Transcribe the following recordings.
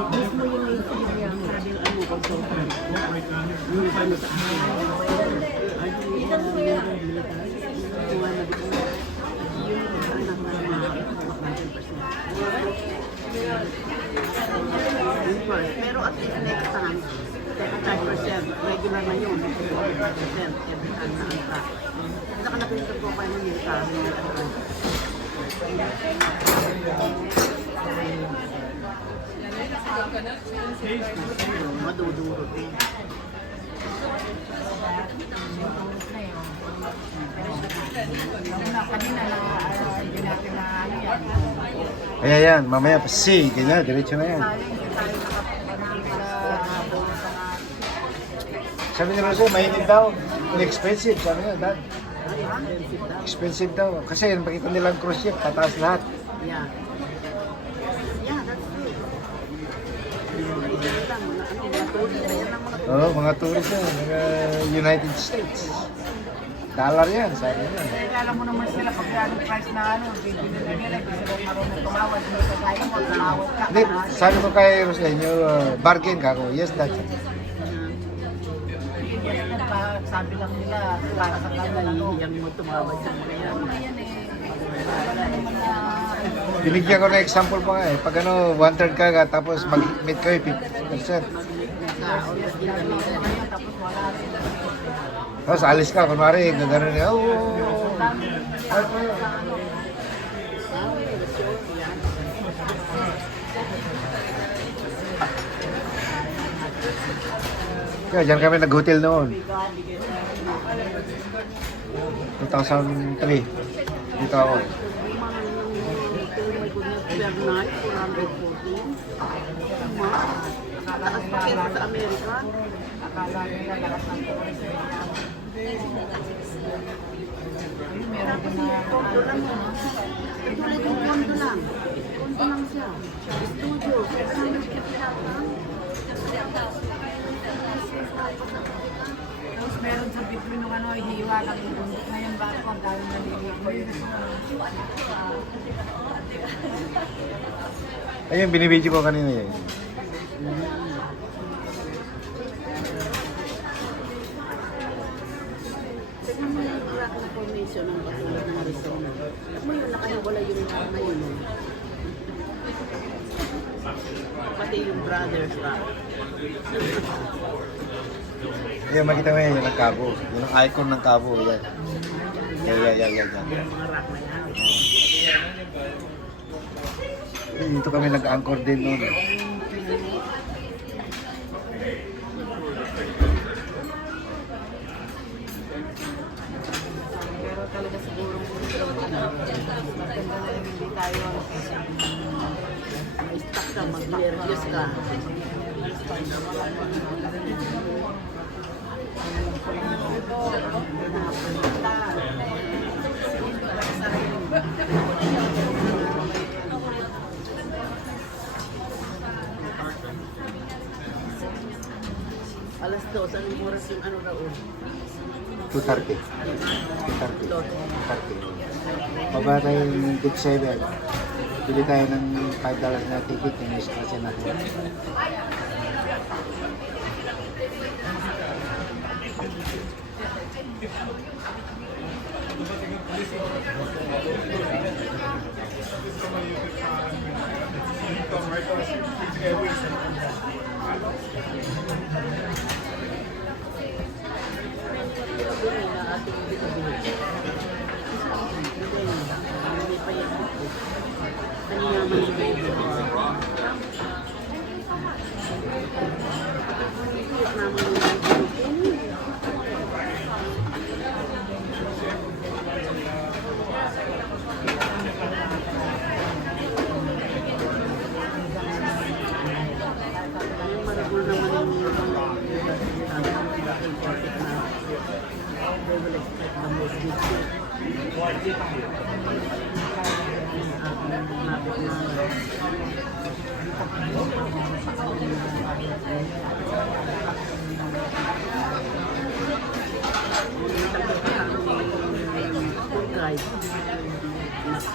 Mismo yung sabi ang ano ko so. Yung paano sa pero at least next time, 35% regular na yun. 35% every time na ang tax. Saka napinto ko kayo ng military. Maduduro din. Ayan, yan. Mamaya pa C. Ganyan, diretso na yan. Sabi ni Rose, mainit daw. Inexpensive. Sabi niya, dad. Expensive daw. Kasi yung pakita nilang cruise ship, tataas lahat. Yeah. Yeah, that's true. Oo, mga tourist yan. Mga United States. Dollar yan, sabi niya. Alam mo naman sila pag ano price na ano, bibili nila, hindi sila marunong tumawad, hindi ka kaya mo, tumawad ka. Hindi, sabi ko kay Rosenyo, bargain ka ako. Yes, that's it. Sabi lang nila, para sa kanila, Yung mo tumawad sa mga yan. Binigyan ko na example pa nga eh. Pag ano, 1/3 ka tapos mag-meet kayo 50%. Tapos alis ka, kunwari, gano'n niya, Kaya dyan kami nag-hotel noon. 2003. Dito ako. Taas pa kaya sa Amerika. Akala nila lakas ng tourist na yan. Meron din na Kondo lang yun. Katulad yung kondo lang. Kondo lang siya. Studio. 750 yata. tapos meron sa video nung ano, hiwa lang yung bundok na yung bago ang dahil naliligo yun. Ayun, binibidyo ko kanina yun. Tignan mo yung rock na formation ng katulad ng Arizona. Tignan mo yung nakahawala yung ngayon. Pati yung Brothers Rock. Ayun, makita mo yun, yung Cabo. Yun ang icon ng Cabo. Yan. Yan. Yung mga rock na yan. Dito kami nag-anchor din noon. Pero talaga siguro maganda na hindi tayo Ma-stuck ka, mag-nervous ka. Alas 2, anong oras yung ano raw? 2:30. 2:30. Baba tayo yung Good 7. Bili tayo ng $5 na ticket yung iskasa natin.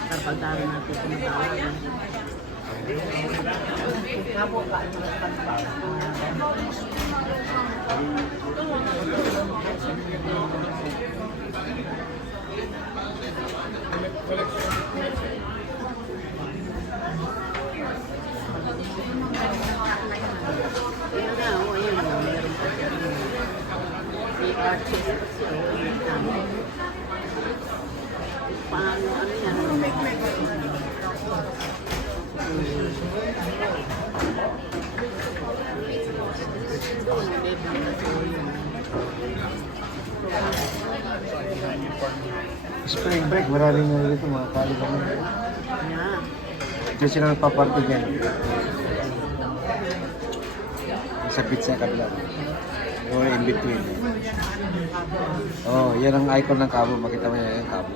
Karpagdaran natin kung tawag. Kabo ka, ano na pagpa. Ayun nga, ayun. Meron pa siya. Si Archie. Paano, ano yan? Doon, may Spring break, maraming na dito mga kali kami. Yeah. Diyan sila nagpaparty dyan. Sa beach sa kabila. O in between. Oh, yan ang icon ng Cabo. Makita mo yan yung Cabo.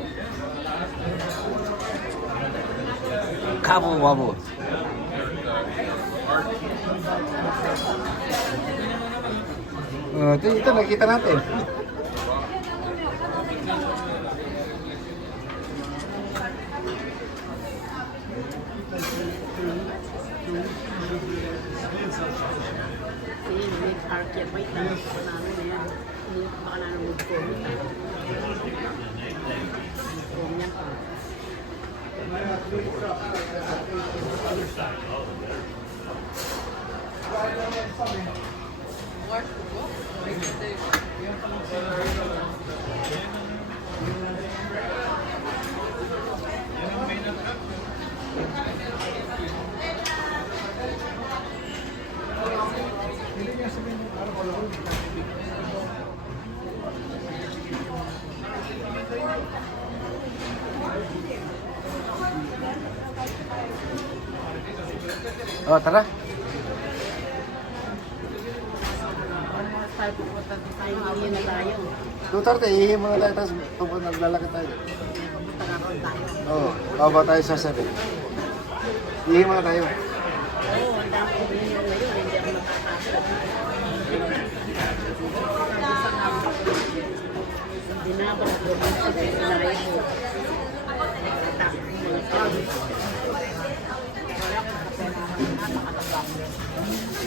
Cabo Wabo. Ito nakita natin. Ayun, may Archie. May tanong pa namin na yan. Hindi baka na mag-comment. Comment pa. Oh, tara. Tayo pupunta tayo, iyan na tayo. 2:30, ihi muna tayo, tapos naglalakad tayo. Pupunta na ron tayo. Oo, baba tayo sa 7. Ihi muna tayo. Oo, ang dami ko rin yung ngayon, hindi ako nakakasya. Hindi na ako nag-comment sa pinarayo ko. Natakot mo na. Wala ko nakapera. Napakatabang.